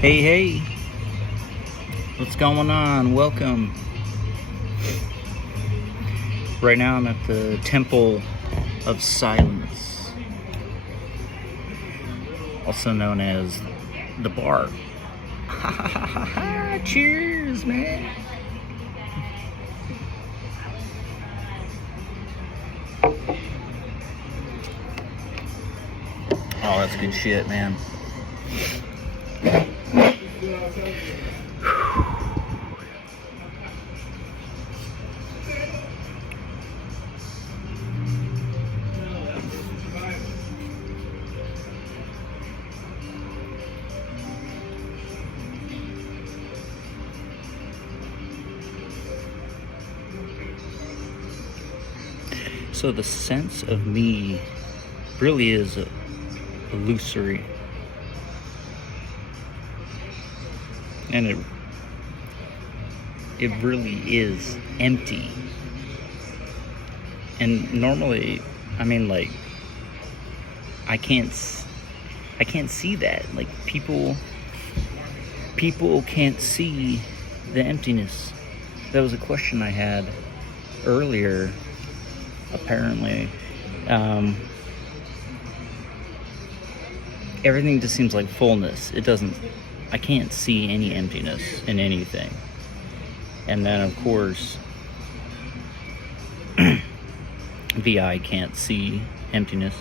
Hey, hey, what's going on? Welcome. Right now I'm at the Temple of Silence, also known as the bar. Cheers, man. Oh, that's good shit, man. So the sense of me really is illusory, and it really is empty. And normally, I mean, like, I can't see that. Like, people can't see the emptiness. That was a question I had earlier. Apparently, everything just seems like fullness. I can't see any emptiness in anything. And then, of course, the eye can't see emptiness.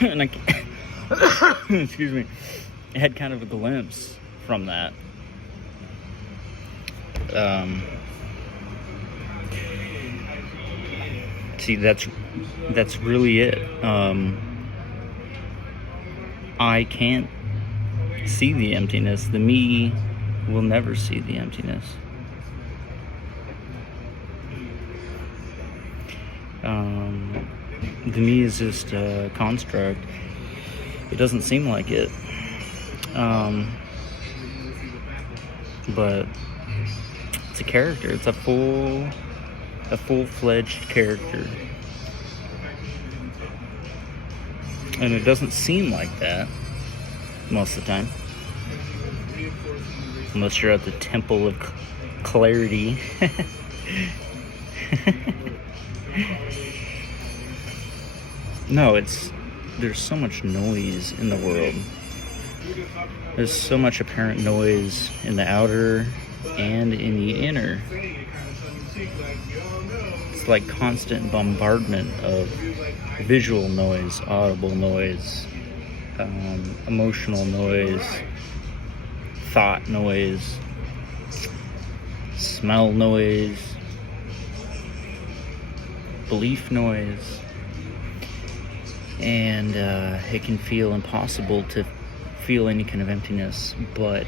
And excuse me, I had kind of a glimpse from that. See, that's really it. I can't see the emptiness. The me will never see the emptiness. The me is just a construct. It doesn't seem like it. But it's a character. It's a full-fledged character. And it doesn't seem like that most of the time. Unless you're at the Temple of Clarity. No, there's so much noise in the world. There's so much apparent noise in the outer and in the inner. It's like constant bombardment of visual noise, audible noise, emotional noise, thought noise, smell noise, belief noise. And it can feel impossible to feel any kind of emptiness, but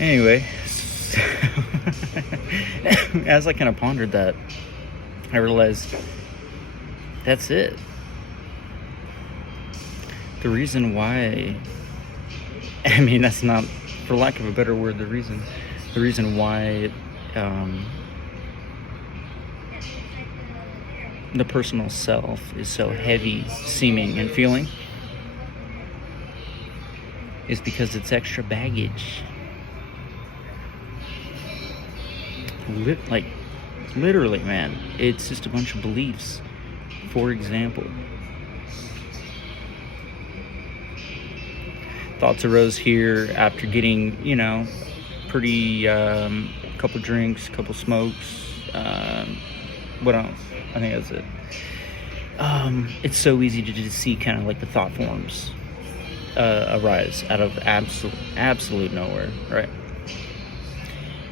anyway, as I kind of pondered that, I realized that's it. The reason why, I mean, that's not, for lack of a better word, the reason why the personal self is so heavy seeming and feeling is because it's extra baggage. Literally, man, it's just a bunch of beliefs. For example, thoughts arose here after getting, pretty, couple drinks, couple smokes, what else? I think that's it. It's so easy to just see kind of like the thought forms arise out of absolute nowhere, right?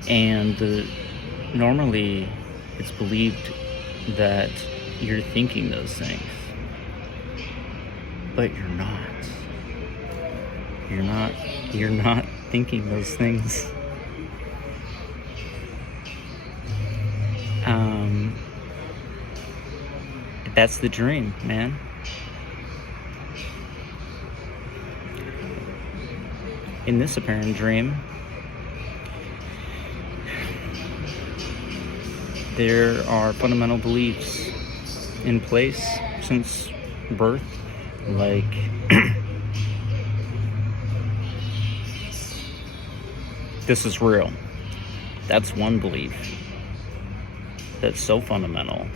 And normally it's believed that you're thinking those things, but you're not. You're not thinking those things. That's the dream, man. In this apparent dream, there are fundamental beliefs in place since birth, like this is real. That's one belief that's so fundamental.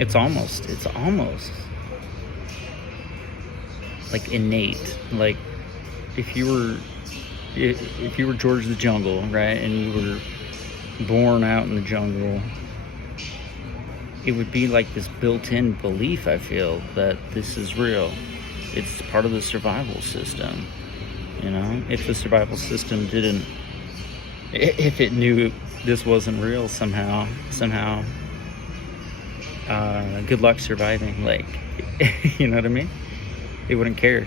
It's almost like innate. Like if you were George the Jungle, right, and you were born out in the jungle, it would be like this built-in belief, I feel, that this is real. It's part of the survival system, you know? If the survival system if it knew this wasn't real somehow, good luck surviving, like, you know what I mean? They wouldn't care,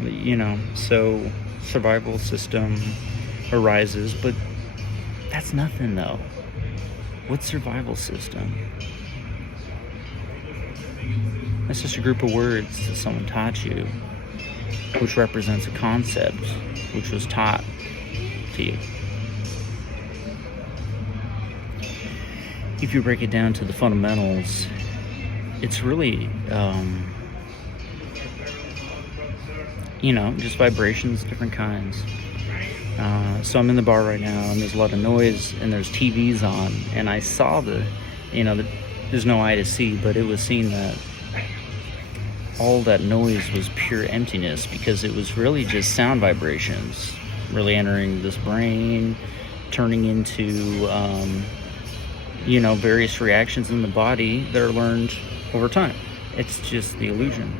you know? So survival system arises, but that's nothing though. What's survival system? That's just a group of words that someone taught you, which represents a concept which was taught to you. If you break it down to the fundamentals, it's really, you know, just vibrations, different kinds. So I'm in the bar right now, and there's a lot of noise, and there's TVs on, and I saw there's no eye to see, but it was seen that all that noise was pure emptiness, because it was really just sound vibrations really entering this brain, turning into, various reactions in the body that are learned over time. It's just the illusion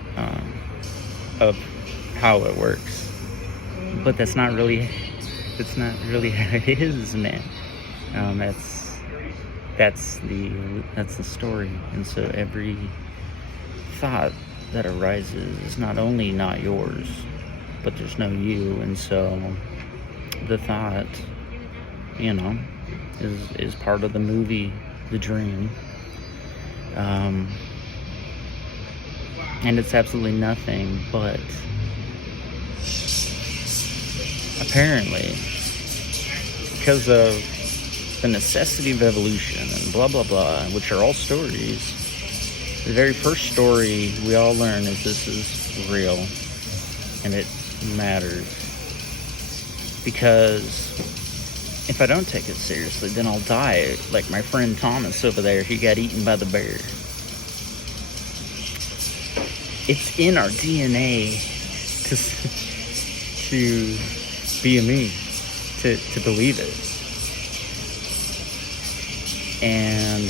of how it works. But that's not really how it is, man. That's the story. And so every thought that arises is not only not yours, but there's no you. And so the thought, is part of the movie, the dream. And it's absolutely nothing but, apparently, because of the necessity of evolution and blah blah blah, which are all stories, the very first story we all learn is this is real and it matters. Because if I don't take it seriously, then I'll die like my friend Thomas over there. He got eaten by the bear. It's in our DNA to be a me, to believe it. And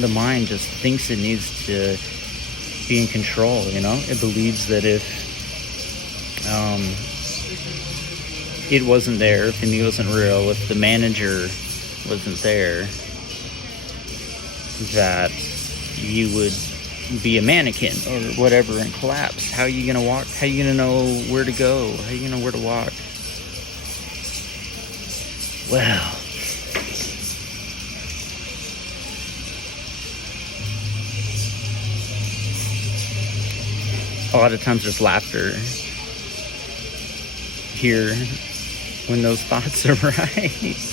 the mind just thinks it needs to be in control, It believes that if it wasn't there, if the me wasn't real, if the manager wasn't there, that you would be a mannequin or whatever and collapse. How are you gonna walk? How are you gonna know where to go? How are you gonna know where to walk? Well, a lot of times there's laughter here when those thoughts arise.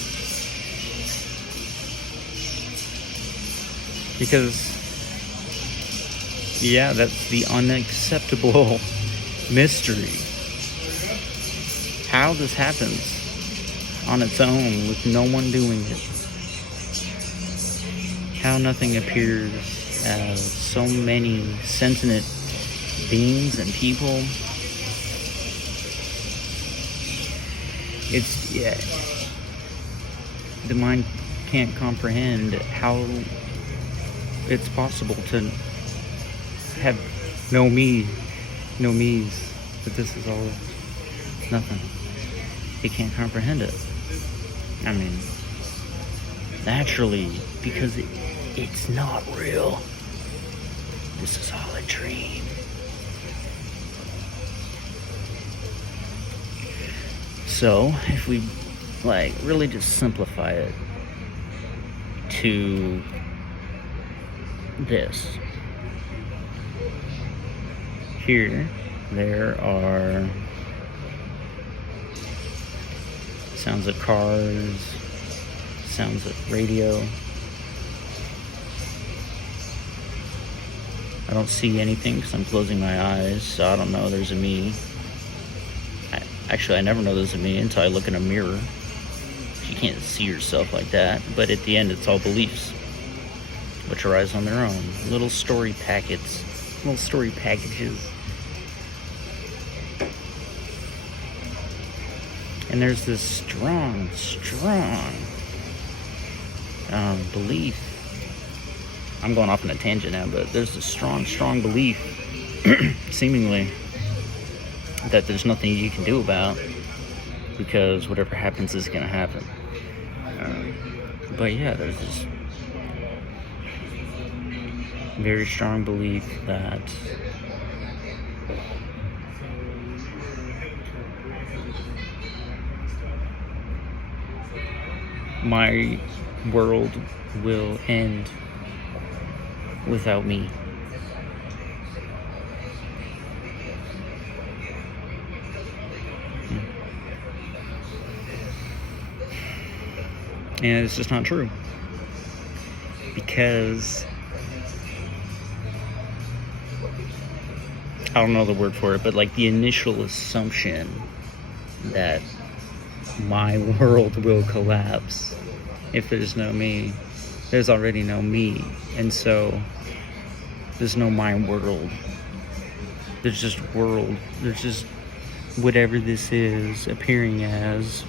Because, yeah, that's the unacceptable mystery. How this happens on its own with no one doing it. How nothing appears as so many sentient beings and people. The mind can't comprehend how it's possible to have no me's, that this is all nothing. It can't comprehend it. I mean, naturally, because it's not real. This is all a dream. So if we like really just simplify it to this, here there are sounds of cars, sounds of radio. I don't see anything because I'm closing my eyes, so I don't know there's a me. Actually, I never know there's a me until I look in a mirror. You can't see yourself like that, but at the end it's all beliefs, which arise on their own. Little story packets, little story packages. And there's this strong belief. I'm going off on a tangent now, but there's this strong belief, seemingly, that there's nothing you can do about, because whatever happens is going to happen. But yeah, there's this very strong belief that my world will end without me. And it's just not true. Because I don't know the word for it, but like the initial assumption that my world will collapse if there's no me, there's already no me. And so there's no my world. There's just world. There's just whatever this is appearing as,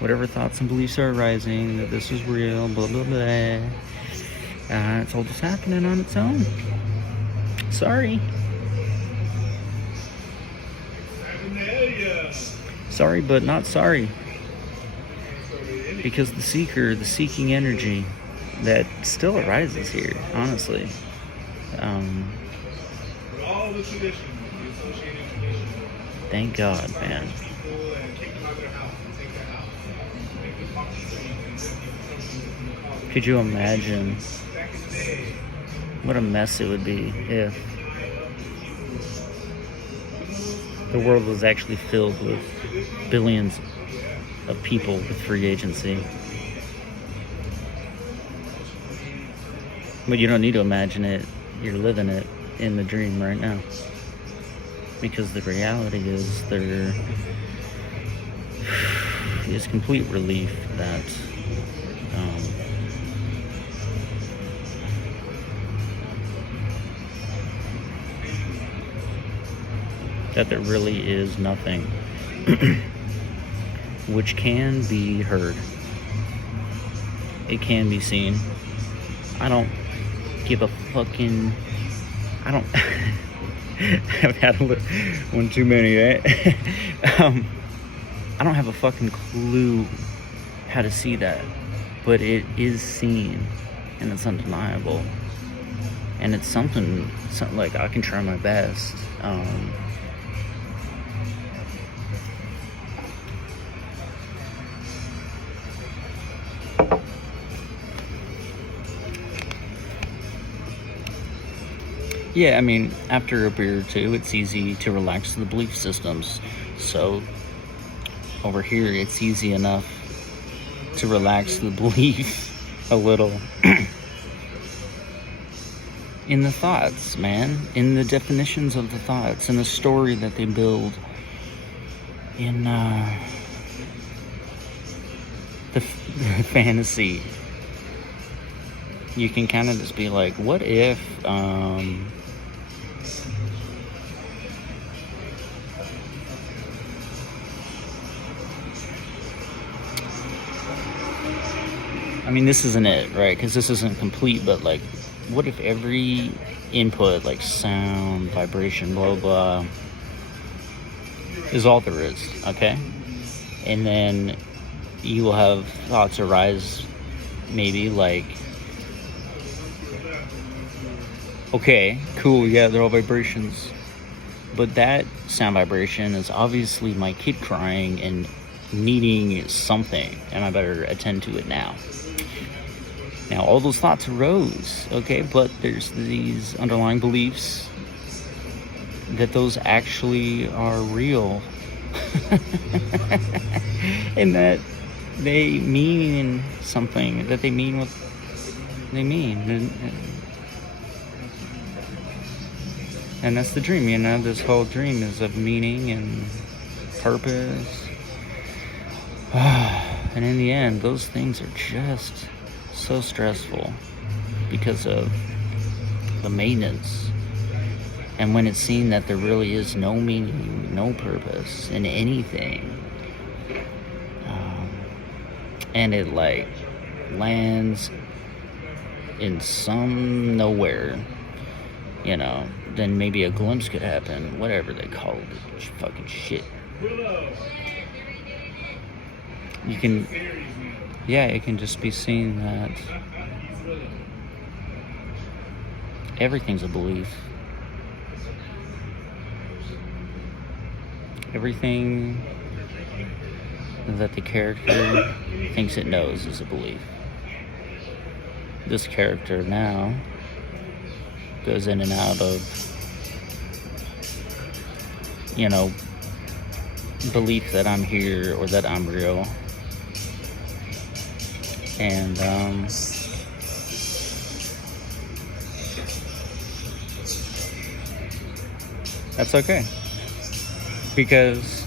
whatever thoughts and beliefs are arising, that this is real, blah, blah, blah. It's all just happening on its own. Sorry. Sorry, but not sorry. Because the seeker, the seeking energy that still arises here, honestly. Thank God, man. Could you imagine what a mess it would be if the world was actually filled with billions of people with free agency? But you don't need to imagine it. You're living it in the dream right now. Because the reality is there is complete relief that that there really is nothing which can be heard. It can be seen. I don't give a fucking... I don't... I've had one too many, right? I don't have a fucking clue how to see that. But it is seen, and it's undeniable. And it's something like I can try my best. Yeah, I mean, after a beer or two, it's easy to relax the belief systems. So, over here, it's easy enough to relax the belief a little. In the thoughts, man. In the definitions of the thoughts. In the story that they build. In the fantasy. You can kind of just be like, what if... I mean, this isn't it, right? Because this isn't complete, but like, what if every input, like sound, vibration, blah, blah, is all there is, okay? And then you will have thoughts arise, maybe like, okay, cool, yeah, they're all vibrations. But that sound vibration is obviously my kid crying, and needing something, and I better attend to it now. Now, all those thoughts arose, okay, but there's these underlying beliefs that those actually are real. And that they mean something, that they mean what they mean. And that's the dream, this whole dream is of meaning and purpose. And in the end, those things are just so stressful because of the maintenance. And when it's seen that there really is no meaning, no purpose in anything, and it like lands in some nowhere, then maybe a glimpse could happen, whatever they call it, fucking shit. It can just be seen that everything's a belief. Everything that the character thinks it knows is a belief. This character now goes in and out of, belief that I'm here or that I'm real. And that's okay, because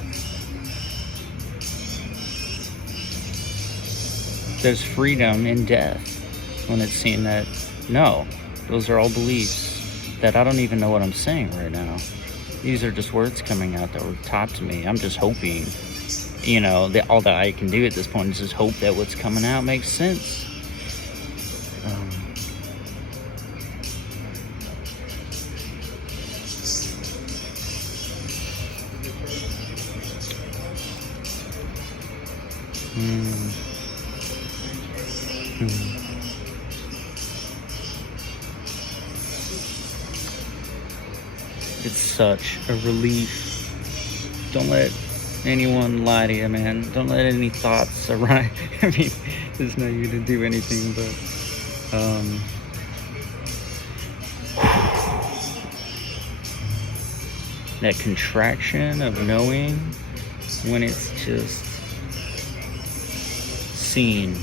there's freedom in death when it's seen that, no, those are all beliefs that I don't even know what I'm saying right now. These are just words coming out that were taught to me. I'm just hoping, all that I can do at this point is just hope that what's coming out makes sense. It's such a relief. Don't let anyone lie to you, man. Don't let any thoughts arise. I mean, there's no you to do anything, but that contraction of knowing when it's just seen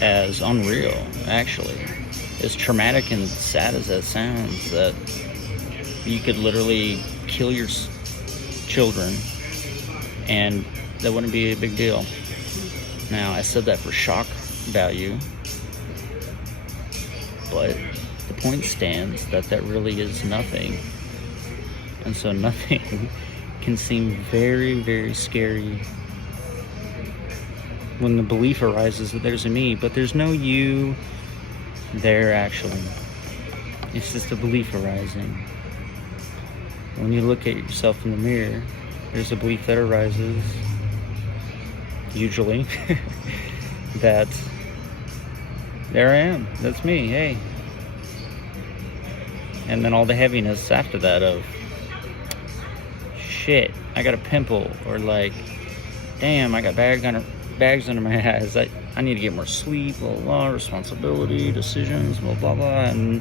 as unreal, actually. As traumatic and sad as that sounds, that you could literally kill your children and that wouldn't be a big deal. Now, I said that for shock value, but the point stands that really is nothing. And so nothing can seem very, very scary when the belief arises that there's a me, but there's no you there actually. It's just a belief arising. When you look at yourself in the mirror, there's a belief that arises, usually, that there I am, that's me, hey. And then all the heaviness after that of, shit, I got a pimple, or like, damn, I got bags under my eyes, I need to get more sleep, blah, blah, responsibility, decisions, blah, blah, blah, and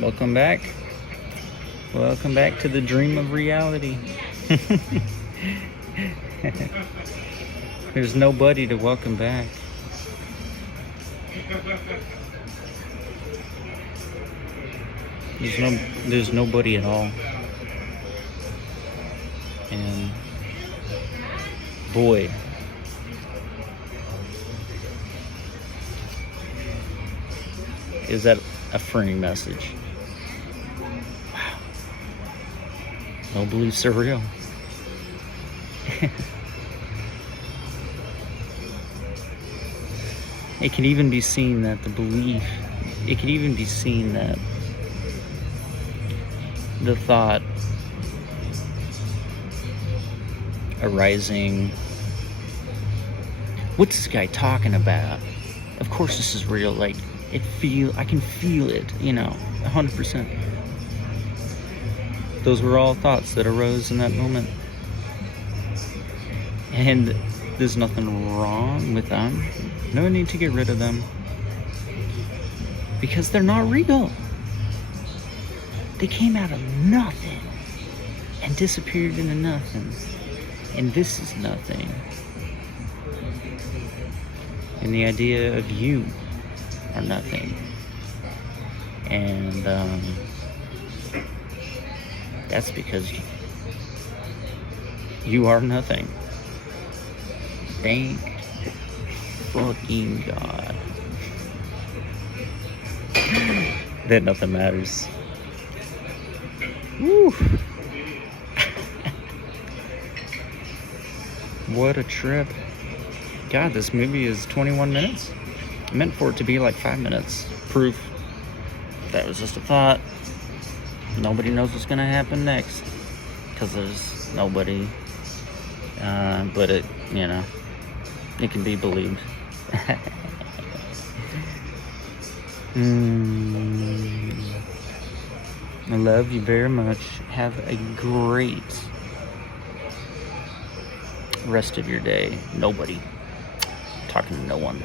welcome back. Welcome back to the dream of reality. There's nobody to welcome back. There's nobody at all. And boy, is that a freeing message. Wow. No beliefs are real. It can even be seen that it can even be seen that the thought arising What's this guy talking about? Of course this is real. Like, I can feel it, 100%. Those were all thoughts that arose in that moment. And there's nothing wrong with them. No need to get rid of them. Because they're not real. They came out of nothing and disappeared into nothing. And this is nothing. And the idea of you are nothing. And that's because you are nothing. Thank fucking God that nothing matters. Woo. What a trip. God, this movie is 21 minutes. I meant for it to be like 5 minutes. Proof. That was just a thought. Nobody knows what's gonna happen next. Because there's nobody. But it can be believed. I love you very much. Have a great rest of your day. Nobody. Talking to no one.